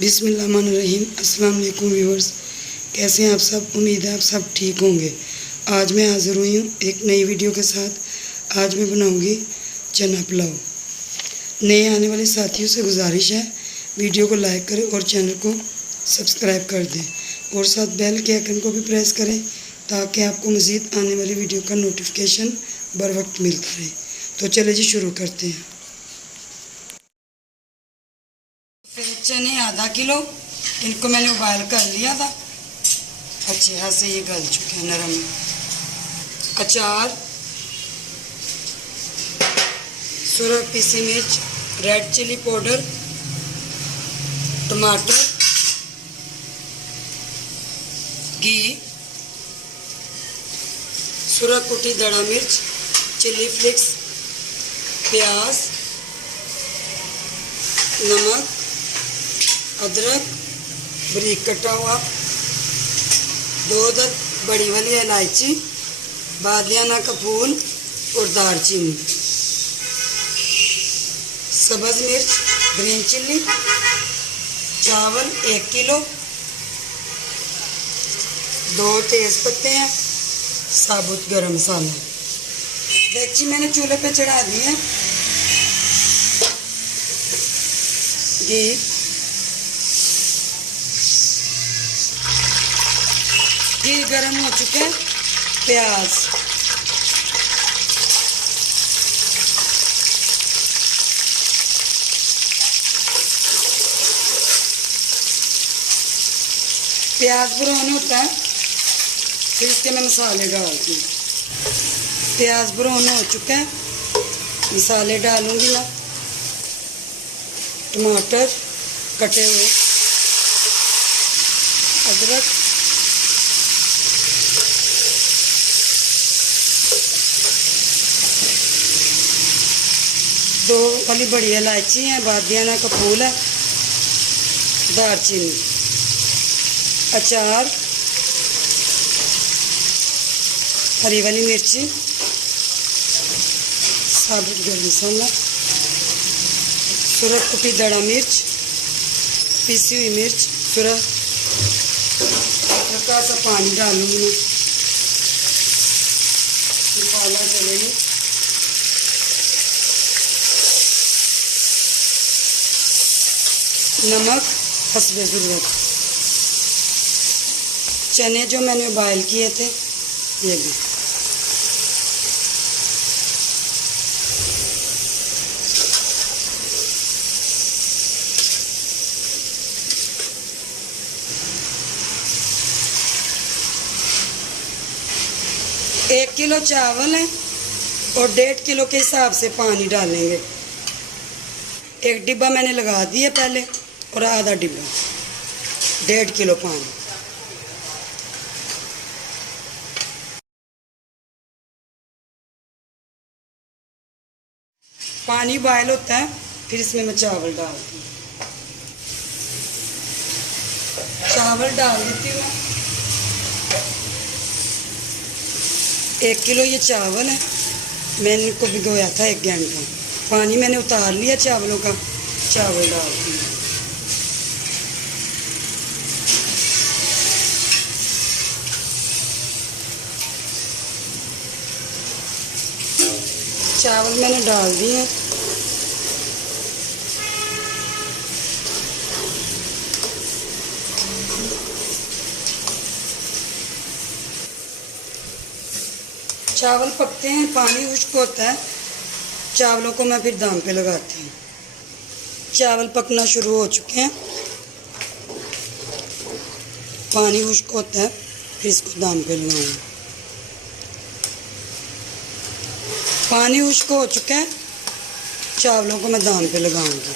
बिस्मिल्लाहिर्रहमानिर्रहीम। अस्सलाम वालेकुम व्यूअर्स, कैसे हैं आप सब। उम्मीद है आप सब ठीक होंगे। आज मैं हाज़िर हुई हूँ एक नई वीडियो के साथ। आज मैं बनाऊँगी चना पुलाव। नए आने वाले साथियों से गुजारिश है वीडियो को लाइक करें और चैनल को सब्सक्राइब कर दें और साथ बेल के आइकन को भी प्रेस करें ताकि आपको मज़ीद आने वाली वीडियो का नोटिफिकेशन बर वक्त मिलता रहे। तो चले जी शुरू करते हैं। फिर चने आधा किलो, इनको मैंने उबाल कर लिया था, अच्छे हाथ से ये गल चुके हैं नरम। अचार, सुरख पीसी मिर्च, रेड चिली पाउडर, टमाटर, घी, सुरख कुटी दड़ा मिर्च, चिली फ्लेक्स, प्याज, नमक, अदरक बारीक कटा हुआ, 2 बड़ी वाली इलायची, बादियाना का फूल और दालचीनी, सब्ज़ मिर्च, ग्रीन चिल्ली, चावल 1 किलो, 2 तेज़ पत्ते हैं, साबुत गरम मसाला। डेगची मैंने चूल्हे पे चढ़ा दी है। घी गरम हो चुके हैं। प्याज, प्याज ब्राउन होता है फिर इसके मैं मसाले डालती हूँ। प्याज ब्राउन हो चुका है, मसाले डालूंगी मैं। टमाटर कटे हुए, अदरक, दो वाली बड़ी इलायची है, बादियाना का फूल है, दालचीनी, अचार, हरी वाली मिर्ची, साबुत गरम मसाला, सुरख कुटी दड़ा मिर्च, पीसी हुई मिर्च, सुरख, हल्का सा पानी डालूंगी मैं, मसाला चलेगी। नमक हस्बे ज़रूरत। चने जो मैंने बॉयल किए थे ये भी। एक किलो चावल है और 1.5 किलो के हिसाब से पानी डालेंगे। 1 डिब्बा मैंने लगा दिया पहले और आधा डिब्बा, 1.5 किलो पानी। पानी बॉयल होता है फिर इसमें मैं चावल डालती हूँ। चावल डाल देती हूँ। 1 किलो ये चावल है, मैंने इनको भिगोया था 1 घंटा। पानी मैंने उतार लिया चावलों का। चावल डालती हूँ। चावल मैंने डाल दिए। चावल पकते हैं, पानी खुश्क होता है, चावलों को मैं फिर दाम पे लगाती हूँ। चावल पकना शुरू हो चुके हैं, पानी खुश्क होता है फिर इसको दाम पे लगाऊंगी। पानी खुश्क हो चुका है, चावलों को मैं दाम पे लगाऊंगी।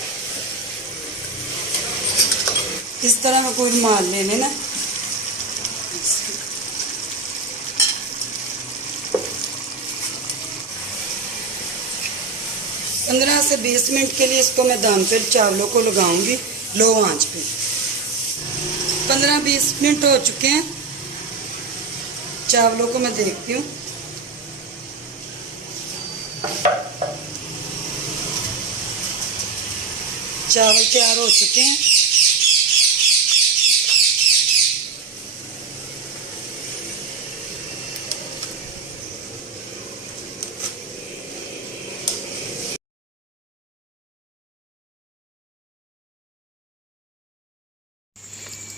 इस तरह का कोई रुमाल ले लेना। 15 से 20 मिनट के लिए इसको मैं दाम पे चावलों को लगाऊंगी लो आंच पे। 15-20 मिनट हो चुके हैं, चावलों को मैं देखती हूँ। चावल तैयार हो चुके हैं।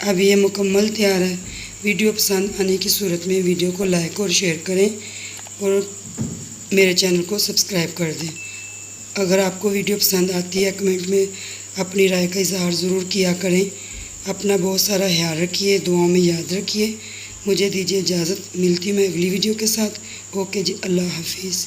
अब ये मुकम्मल तैयार है। वीडियो पसंद आने की सूरत में वीडियो को लाइक और शेयर करें और मेरे चैनल को सब्सक्राइब कर दें। अगर आपको वीडियो पसंद आती है कमेंट में अपनी राय का इजहार ज़रूर किया करें। अपना बहुत सारा ख्याल रखिए, दुआओं में याद रखिए। मुझे दीजिए इजाज़त, मिलती मैं अगली वीडियो के साथ। ओके जी, अल्लाह हाफिज़।